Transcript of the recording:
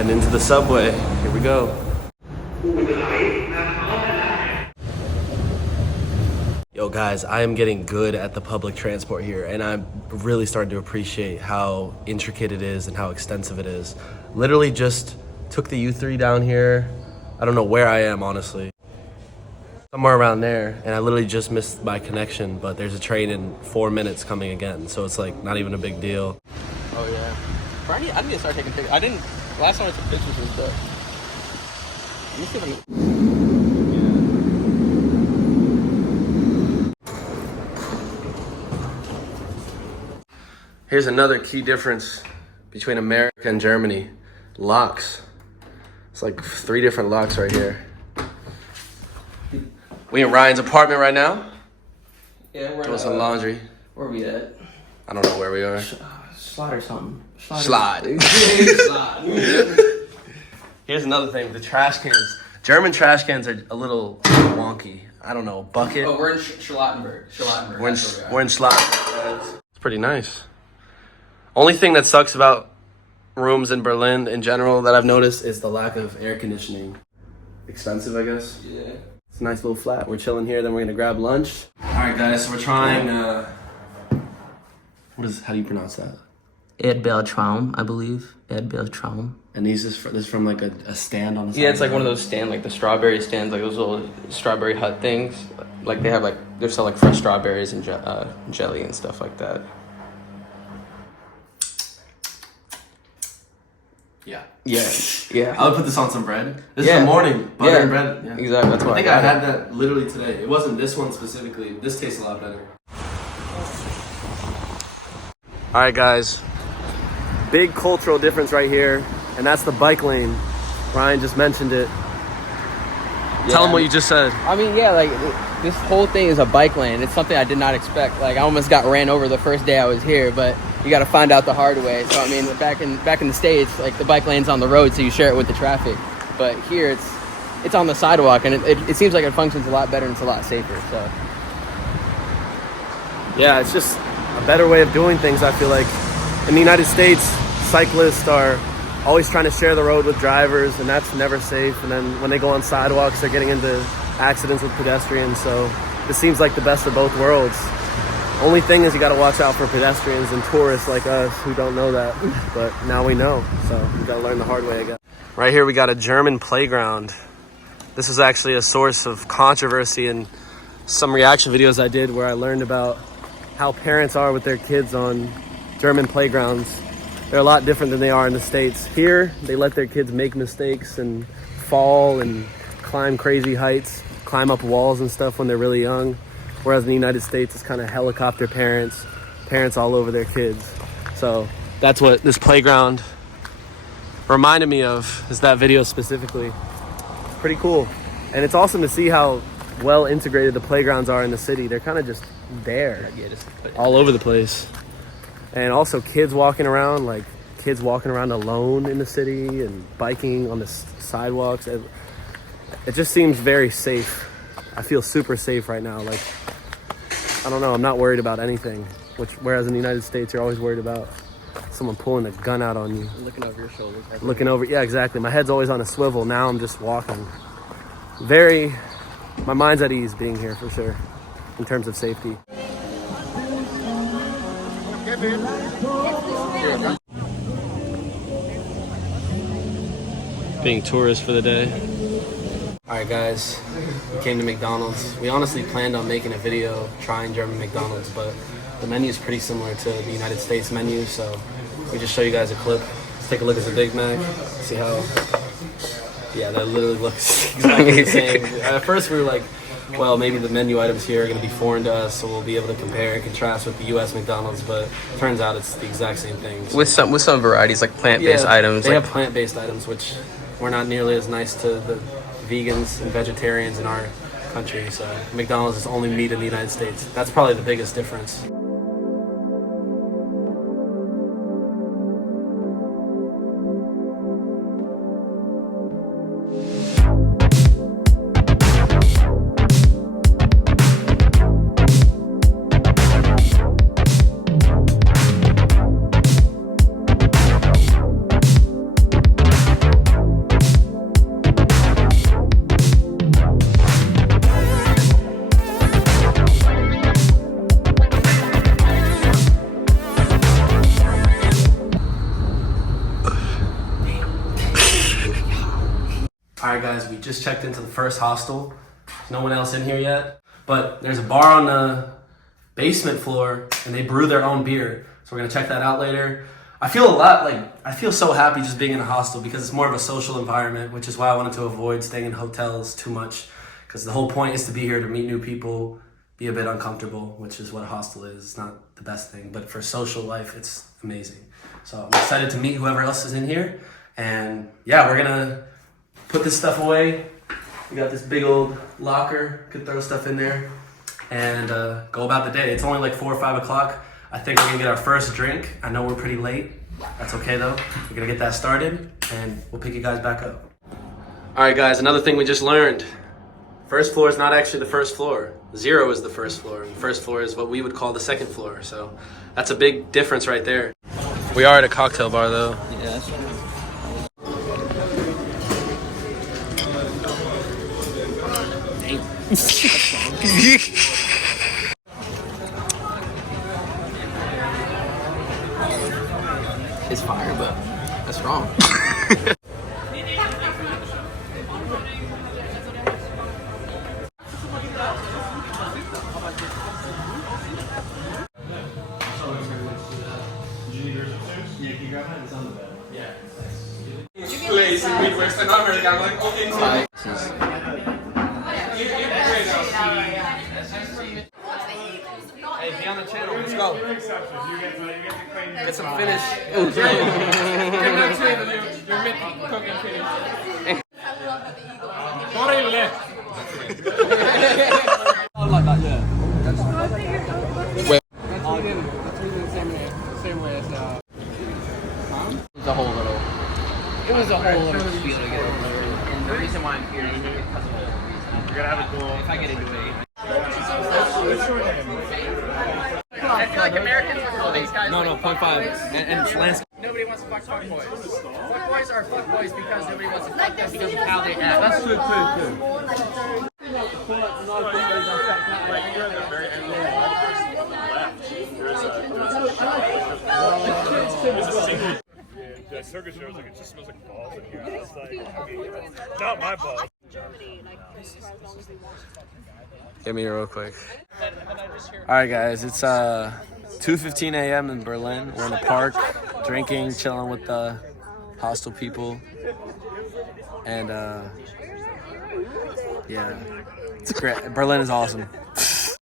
And into the subway. Here we go. Yo guys, I am getting good at the public transport here, and I'm really starting to appreciate how intricate it is and how extensive it is. Literally just took the U3 down here. I don't know where I am, honestly. Somewhere around there, and I literally just missed my connection, but there's a train in 4 minutes coming again, so it's like not even a big deal. Oh yeah. I need to start taking pictures. Last time I took pictures was the... Let me see if I can... Here's another key difference between America and Germany. Locks. It's like 3 different locks right here. We in Ryan's apartment right now. Yeah, we're doing some laundry. Where are we at? I don't know where we are. Slide or something. Slide. Here's another thing. The trash cans. German trash cans are a little wonky. I don't know. Bucket. Oh, we're in Charlottenburg. We're in Charlottenburg. It's pretty nice. Only thing that sucks about rooms in Berlin in general that I've noticed is the lack of air conditioning. Expensive, I guess. Yeah. It's a nice little flat. We're chilling here, then we're gonna grab lunch. All right, guys, so we're trying, how do you pronounce that? Erdbeertraum, I believe. Erdbeertraum. And this is from like a stand on the side? Yeah, it's like one of those stands, like the strawberry stands, like those little strawberry hut things. Like they have they sell like fresh strawberries and jelly and stuff like that. Yeah. I would put this on some bread. This is the morning, butter and bread. Yeah. Exactly, that's why I think I had that literally today. It wasn't this one specifically. This tastes a lot better. All right, guys. Big cultural difference right here, and that's the bike lane. Ryan just mentioned it. Tell him what you just said. I mean, yeah, like this whole thing is a bike lane. It's something I did not expect. Like I almost got ran over the first day I was here, but you got to find out the hard way. So I mean, back in the States, like the bike lane's on the road, so you share it with the traffic. But here it's on the sidewalk, and it seems like it functions a lot better and it's a lot safer. So yeah, it's just a better way of doing things. I feel like in the United States, cyclists are always trying to share the road with drivers, and that's never safe. And then when they go on sidewalks, they're getting into accidents with pedestrians. So this seems like the best of both worlds. Only thing is you got to watch out for pedestrians and tourists like us who don't know that. But now we know, so we got to learn the hard way, I guess. Right here we got a German playground. This was actually a source of controversy in some reaction videos I did where I learned about how parents are with their kids on German playgrounds. They're a lot different than they are in the States. Here, they let their kids make mistakes and fall and climb crazy heights, climb up walls and stuff when they're really young. Whereas in the United States, it's kind of helicopter parents all over their kids. So that's what this playground reminded me of, is that video specifically. Pretty cool. And it's awesome to see how well integrated the playgrounds are in the city. They're kind of just there, all over the place. And also kids walking around alone in the city and biking on the sidewalks. It just seems very safe. I feel super safe right now. Like, I don't know, I'm not worried about anything. Whereas in the United States, you're always worried about someone pulling a gun out on you. Looking over your shoulders. Yeah, exactly. My head's always on a swivel. Now I'm just walking. My mind's at ease being here for sure, in terms of safety. Being tourists for the day. Alright guys, we came to McDonald's. We honestly planned on making a video trying German McDonald's, but the menu is pretty similar to the United States menu, so we just show you guys a clip. Let's take a look at the Big Mac, see how, yeah, that literally looks exactly the same. At first we were like, well, maybe the menu items here are going to be foreign to us, so we'll be able to compare and contrast with the U.S. McDonald's, but turns out it's the exact same thing. With some varieties, like plant-based items. They have plant-based items, which we're not nearly as nice to the vegans and vegetarians in our country, so McDonald's is only meat in the United States. That's probably the biggest difference. Alright guys, we just checked into the first hostel. There's no one else in here yet, but there's a bar on the basement floor and they brew their own beer. So we're gonna check that out later. I feel so happy just being in a hostel because it's more of a social environment, which is why I wanted to avoid staying in hotels too much, because the whole point is to be here to meet new people, be a bit uncomfortable, which is what a hostel is. It's not the best thing, but for social life, it's amazing. So I'm excited to meet whoever else is in here. And yeah, we're gonna put this stuff away. We got this big old locker, could throw stuff in there and go about the day. It's only like 4 or 5 o'clock. I think we're gonna get our first drink. I know we're pretty late. That's okay though. We're gonna get that started and we'll pick you guys back up. All right guys, another thing we just learned. First floor is not actually the first floor. 0 is the first floor. The first floor is what we would call the second floor. So that's a big difference right there. We are at a cocktail bar though. Yeah, that's true. It's fire, but that's wrong. Hey, be on the channel. Let's go. Get some finish. It was a whole little spiel to get over. And the reason why I'm here is because of the reason. You're gonna have a duel. If I get into it. I feel like Americans would call these guys. No, 0.5. And it's landscape. Nobody wants to fuck boys. Fuck boys are fuck boys because nobody wants to fuck them because of how they act. That's true, too. The circus show was like, it just smells like balls in here. It's like, okay, not my balls. Get me real quick. All right, guys, it's 2:15 a.m. in Berlin. We're in the park, drinking, chilling with the hostel people, and yeah, it's great. Berlin is awesome.